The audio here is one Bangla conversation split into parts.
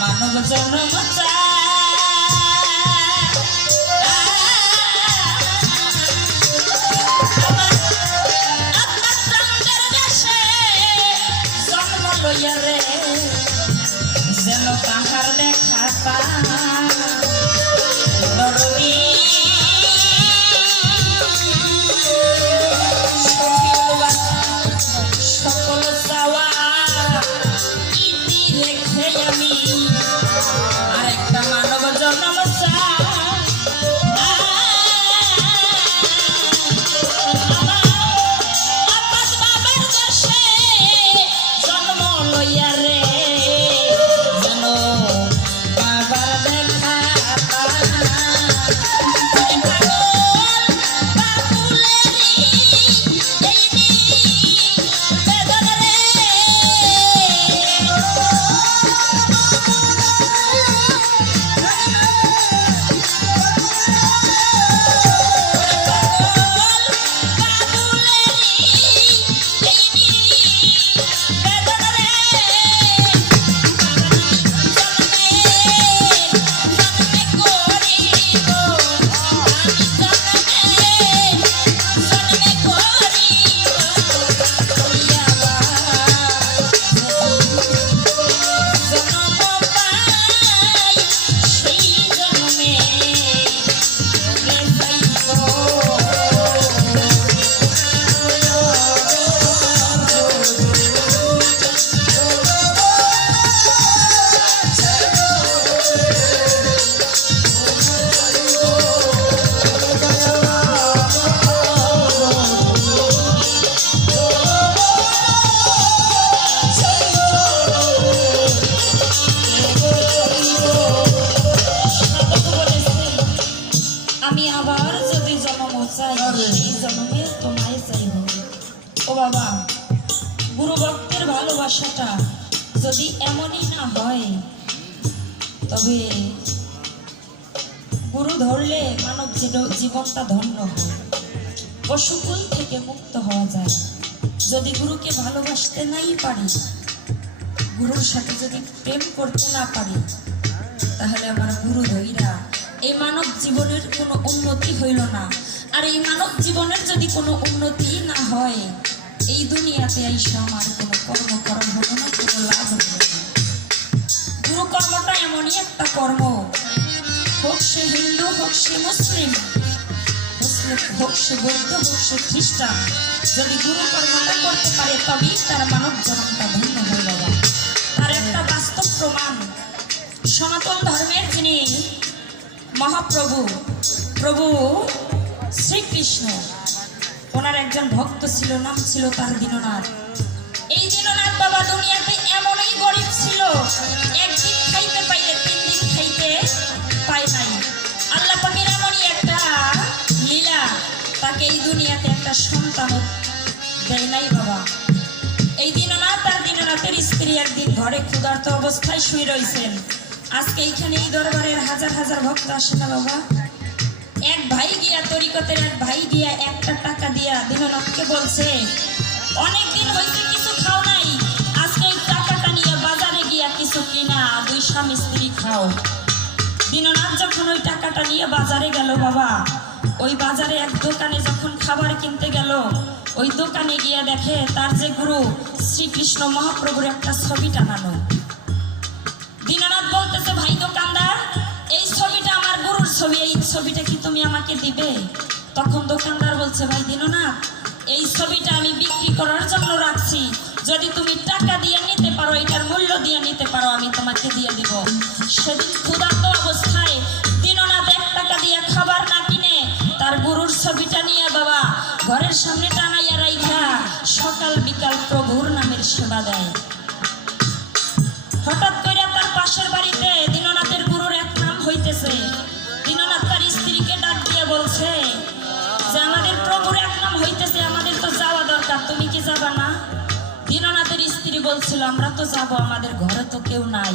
মানব জন্ম রে যেন তাহার দেখা পা সকল চাওয়া ইতি রেখে আমি আরেকটা মানব জন্ম বাবা গুরু ভক্তের ভালোবাসাটা যদি এমনই না হয় তবে গুরু ধরলে মানব জীবনটা ধন্য হয়, পশুকুল থেকে মুক্ত হওয়া যায়। যদি গুরুকে ভালোবাসতে নাই পারি, গুরুর সাথে যদি প্রেম করতে না পারি, তাহলে আমার গুরু ধইরা এই মানব জীবনের কোনো উন্নতি হইল না। আর এই মানব জীবনের যদি কোনো উন্নতি না হয়, এই দুনিয়াতে আইসা আমার কোনো কর্ম করা হলো না, কোনো লাভ হলো না। গুরু কর্মটা এমনই একটা কর্ম, হোক সে হিন্দু, হোক সে মুসলিম, হোক সে বৌদ্ধ, হোক সে খ্রিস্টান, যদি গুরু কর্মটা করতে পারে তবেই তার মানব জন্মটা ধন্য হয়ে যাবে। তার একটা বাস্তব প্রমাণ, সনাতন ধর্মের যিনি মহাপ্রভু প্রভু শ্রীকৃষ্ণ, ওনার একজন ভক্ত ছিল, নাম ছিল তার দীননাথ। এই দীননাথ বাবা দুনিয়াতে এমনই গরিব ছিল, একদিন খাইতে পাইলে 3 দিন খাইতে পায় নাই। আল্লাহ পাকের এমনই একটা লীলা, তাকে এই দুনিয়াতে একটা সন্তান দেয় নাই বাবা। এই দীননাথ আর দীননাথের স্ত্রী একদিন ঘরে ক্ষুধার্ত অবস্থায় শুয়ে রয়েছেন। আজকে এইখানে এই দরবারের হাজার হাজার ভক্ত আসে না বাবা? এক ভাই গিয়া, তরিকতের এক ভাই গিয়া একটা টাকা দিয়া দীননাথকে বলছে, অনেকদিন হইতে কিছু খাও নাই, আজকে এই টাকাটা নিয়ে বাজারে গিয়া কিছু কিনা 2 স্বামী স্ত্রী খাও। দীননাথ যখন ওই টাকাটা নিয়ে বাজারে গেল বাবা, ওই বাজারে এক দোকানে যখন খাবার কিনতে গেল, ওই দোকানে গিয়া দেখে তার যে গুরু শ্রীকৃষ্ণ মহাপ্রভুর একটা ছবি টানানো। দীননাথ বলতেছে, ভাই দোকানদার, এই ছবিটা আমার গুরুর ছবি, এই ছবিটা কি তুমি আমাকে দিবে? তখন দোকানদার বলছে, ভাই দীননাথ, এই ছবিটা আমি বিক্রি করার জন্য রাখছি, যদি তুমি টাকা দিয়ে নিতে পারো, এটার মূল্য দিয়ে নিতে পারো, আমি তোমাকে দিয়ে দিব। সেদিন ক্ষুধার্ত অবস্থায় দীননাথ 1 টাকা দিয়ে খাবার না কিনে তার গুরুর ছবিটা নিয়ে বাবা ঘরের সামনে টানাইয়া রাইখা সকাল বিকাল প্রভুর নামের সেবা দেয়। হঠাৎ করে তার পাশের বাড়িতে দীননাথের গুরুর এক নাম হইতেছে। দীননাথ তার স্ত্রীকে ডাক দিয়ে বলছে যে, আমাদের প্রভুর এক নাম হইতেছে, আমাদের তো যাওয়া দরকার, তুমি কি যাবা না? দীননাথের স্ত্রী বলছিল, আমরা তো যাব, আমাদের ঘরে তো কেউ নাই।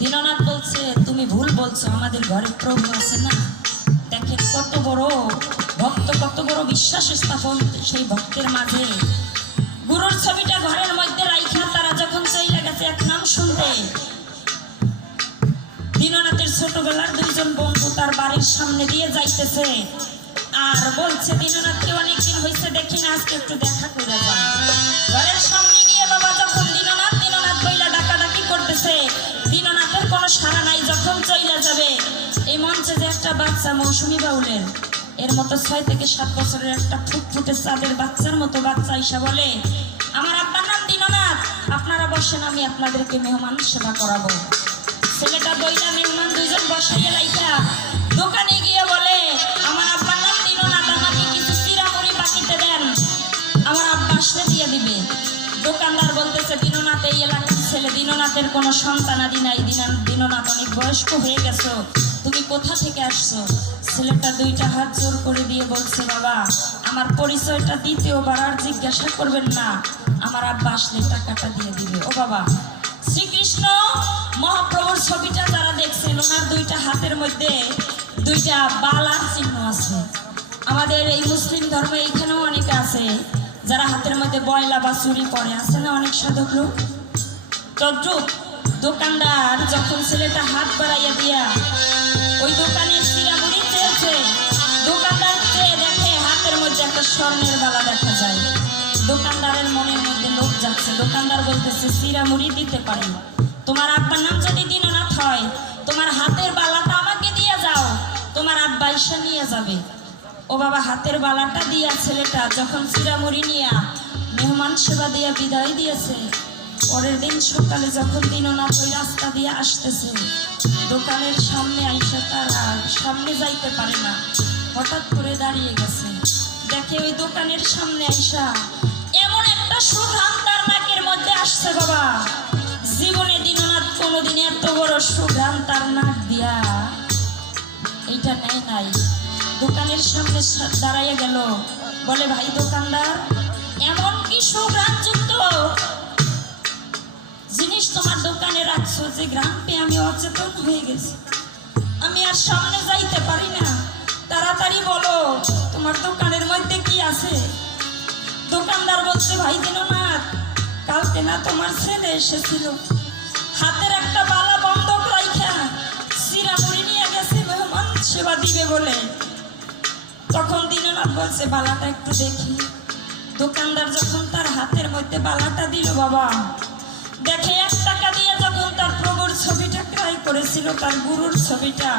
দীননাথ বলছে, তুমি ভুল বলছো, আমাদের ঘরে প্রভু আছে না। দেখেন কত বড় ভক্ত, কত বড় বিশ্বাস স্থাপন সেই ভক্তের মাঝে। গুরুর ছবিটা ঘরের মধ্যে রাইখা তারা যখন চলে গেছে এক নাম শুনতে, দীননাথের ছোটবেলার দুইজন বন্ধু তার বাড়ির সামনে দিয়ে যাইতেছে আর বলছে দীননাথকে অনেকদিন হয়েছে দেখি না, আজকে একটু দেখা করে যান। ঘরের সামনে গিয়ে বাবা যখন দীননাথ দীননাথ বইলা ডাকাডাকি করতেছে, দীননাথের কোনো সাড়া নাই। যখন চইলা যাবে, এই মঞ্চে যে একটা বাচ্চা মৌসুমী বাউলের এর মতো 6 থেকে 7 বছরের একটা ফুটফুটে চাঁদের বাচ্চার মতো বাচ্চা আইসা বলে, আমার আব্বার নাম দীননাথ, আপনারা বসেন, আমি আপনাদেরকে মেহমান সেবা করাবো। ছেলেটা দইলা মেহমান দুইজন বসাইয়া লাইকা দোকানে গিয়ে বলে, আমার আব্বার নাম দীননাথ, আমাকে কিছু চিরামুড়ি বাকিতে দেন, আমার আব্বা আসলে দিয়ে দিবে। দোকানদার বলতেছে, দীননাথ এই এলাকার ছেলে, দীননাথের কোনো সন্তানাদি নাই, দীননাথ অনেক বয়স্ক হয়ে গেছো, তুমি কোথা থেকে আসছো? ছেলেটা 2টা হাত জোর করে দিয়ে বলছে, বাবা আমার পরিচয়টা দ্বিতীয়বার আর জিজ্ঞাসা করবেন না, আমার আব্বা আসলে টাকাটা দিয়ে দিবে। ও বাবা, শ্রীকৃষ্ণ মহাপ্রভুর ছবিটা যারা দেখছেন, ওনার 2টা হাতের মধ্যে 2টা বালার চিহ্ন আছে। আমাদের এই মুসলিম ধর্মে এইখানেও অনেকে আছে যারা হাতের মধ্যে বয়লা বা চুরি পরে, আছে না অনেক সাধক লোক। তদ্রুপ দোকানদার যখন ছেলেটা হাত বাড়াইয়া দিয়া ওই দোকানের চিরামুড়ি চেয়েছে, দোকানদার চেয়ে দেখে হাতের মধ্যে একটা স্বর্ণের বালা দেখা যায়। দোকানদারের মনের মধ্যে লোভ যাচ্ছে। দোকানদার বলতেছে, চিরামুড়ি দিতে পারি, তোমার আব্বার নাম যদি দীননাথ হয়, তোমার হাতের বালাটা আমাকে দিয়ে যাও, তোমার আব্বা এসে নিয়ে যাবে। ও বাবা, হাতের বালাটা দিয়া ছেলেটা যখন চিরামুড়ি নিয়ে মেহমান সেবা দিয়ে বিদায় দিয়েছে, পরের দিন সকালে যখন দীননাথ ওই রাস্তা দিয়ে আসতেছে, দোকানের সামনে আইসা তার আর সামনে যাইতে পারে না, হঠাৎ করে দাঁড়িয়ে গেছে। দেখে ওই দোকানের সামনে আইসা এমন একটা সুঘ্রাণ তার নাকের মধ্যে আসছে, বাবা জীবনে দীননাথ কোনোদিন এত বড় সুঘ্রাণ তার নাক দিয়া এইটা নেয় নাই। দোকানের সামনে দাঁড়াইয়া গেল, বলে, ভাই দোকানদার, এমন কি সুঘ্রাণযুক্ত জিনিস তোমার দোকানে রাখছো যে গ্রাম পেয়ে আমি অচেতন হয়ে গেছি, আমি আর সামনে যাইতে পারি না, তাড়াতাড়ি বলো তোমার দোকানের মধ্যে কি আছে। দোকানদার বলছে, ভাই দীননাথ, কালকে না তোমার ছেলে এসেছিল, হাতের একটা বালা বন্ধক রাইখা চিরামুড়ি নিয়ে গেছে মেহমান সেবা দিবে বলে। তখন দীননাথ বলছে, বালাটা একটু দেখি। দোকানদার যখন তার হাতের মধ্যে বালাটা দিল, বাবা দেখে 1 টাকা দিয়ে যখন তার প্রভুর ছবিটা ক্রয় করেছিল, তার গুরুর ছবিটা,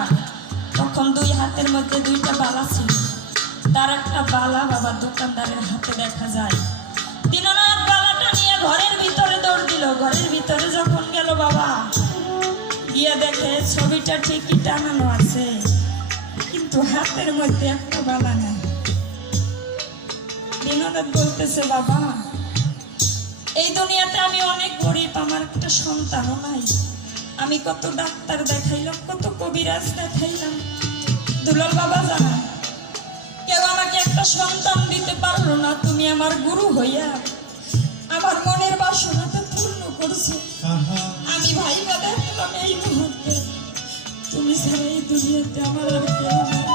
তখন 2 হাতের মধ্যে 2টা বালা ছিল। তার একটা বালা বাবা দোকানদারের হাতে দেখা যায়। দীননাথ বালাটা নিয়ে ঘরের ভিতরে দৌড় দিল। ঘরের ভিতরে যখন গেল, বাবা গিয়ে দেখে ছবিটা ঠিকই টানানো আছে, কিন্তু হাতের মধ্যে একটা বালা নাই। দীননাথ বলতেছে, বাবা এই দুনিয়াতে আমি অনেক গরিব, আমার একটা সন্তানও নাই, আমি কত ডাক্তার দেখাইলাম, কত কবিরাজ দেখাইলাম, দুলাল বাবা জানা কেউ আমাকে একটা সন্তান দিতে পারলো না, তুমি আমার গুরু হইয়া আমার মনের বাসনাটা পূর্ণ করছো। আমি ভাই বাবা দেখলাম এই মুহূর্তে তুমি ছাড়া এই দুনিয়াতে আমার আর কেউ নেই।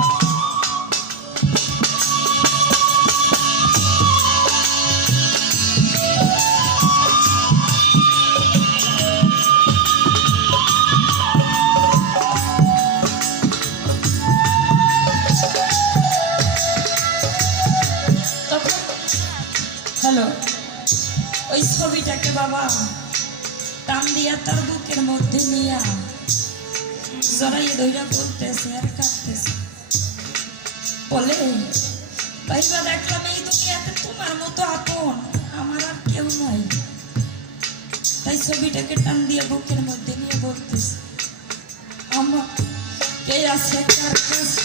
হ্যালো, ওই ছবিটাকে বাবা টান দিয়া তার বুকের মধ্যে নিয়া জড়াইয়ে দইরা বলতেছে আর কাঁদতেছে, বলে, ভাইবা দেখলাম এই দুনিয়াতে তোমার মতো আপন আমার আর কেউ নাই। তাই ছবিটাকে টান দিয়া বুকের মধ্যে নিয়ে বলতেছে, আমার কে আছে কার কাছে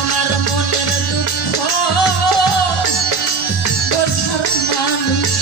আমার মনের দুঃখ বোঝার মানুষ